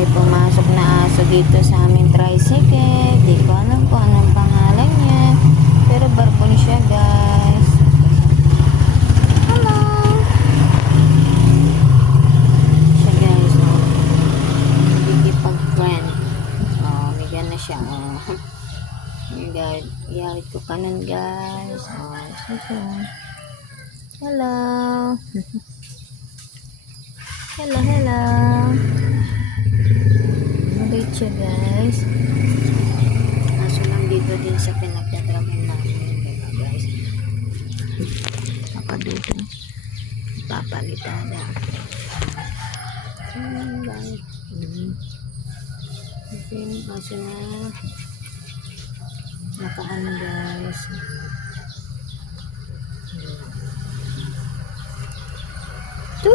May pumasok na aso dito sa aming tricycle. Di ko alam kung anong pangalan niya. Pero barbon siya, guys. Hello! Siya, guys. Oh. Nagkikipag-friend. Oh, may gana siya. Oh. Guys, iyarit ko kanan, guys. Oh, sige. Hello! Hello, hello! Mabait siya, guys. Kaso lang dito din sa pinagtatrabaho namin, diba, guys? Papaduto. Papalitada. Guys. Okay, kaso na nakaano, guys. Ito?